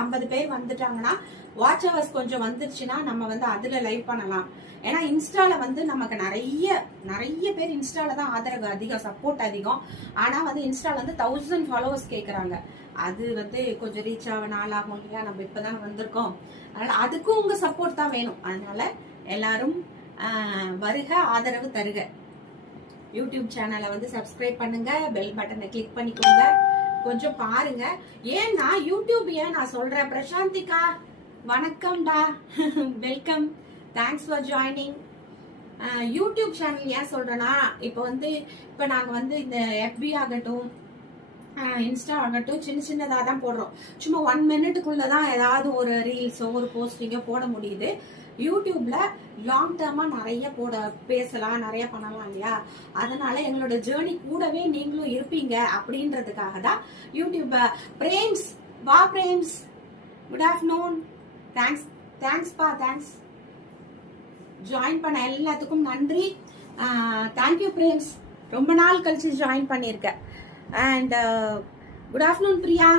50 பேர் வந்துட்டாங்கன்னா watch hours கொஞ்சம் வந்துருச்சுன்னா நம்ம வந்து அதுல லைவ் பண்ணலாம். ஏன்னா இன்ஸ்டால வந்து நமக்கு நிறைய பேர் இன்ஸ்டால தான் ஆதரவு அதிகம், சப்போர்ட் அதிகம். ஆனா வந்து இன்ஸ்டால வந்து 1000 ஃபாலோவர்ஸ் கேக்குறாங்க. அது வந்து கொஞ்சம் ரீச் ஆக நாளாகும் இல்லையா, நம்ம இப்பதான் வந்திருக்கோம். அதனால அதுக்கும் உங்க சப்போர்ட் தான் வேணும். அதனால எல்லாரும் வருக, ஆதரவு தருக. யூடியூப் சேனலை வந்து சப்ஸ்கிரைப் பண்ணுங்க, பெல் பட்டனை கிளிக் பண்ணிக்கோங்க, கொஞ்சம் பாருங்க. ஏன்னா யூடியூப் ஏன் நான் சொல்றேன், பிரசாந்திகா வணக்கம்டா, welcome, thanks for joining. YouTube channel ஏன் சொல்றேன்னா, இப்ப நாங்க வந்து இந்த FB ஆகட்டும், இன்ஸ்டா ஆகட்டும், சின்னதா தான் போடுறோம். சும்மா 1 மினிட்டுக்குள்ளதான் ஏதாவது ஒரு ரீல்ஸோ ஒரு போஸ்டிங்கோ போட முடியுது. யூடியூப்ல லாங் டேர்மா நிறைய பேசலாம், நிறைய பண்ணலாம் இல்லையா. அதனால எங்களோட ஜேர்னி கூடவே நீங்களும் இருப்பீங்க அப்படின்றதுக்காக தான் யூடியூப். பிரேம்ஸ் வா, பிரேம்ஸ் குட் ஆஃப்டர்நூன், தேங்க்ஸ் பா, தேங்க்ஸ். ஜாயின் பண்ண எல்லாத்துக்கும் நன்றி. தேங்க்யூ பிரேம்ஸ், ரொம்ப நாள் கழிச்சு ஜாயின் பண்ணிருக்க. And good afternoon Priya.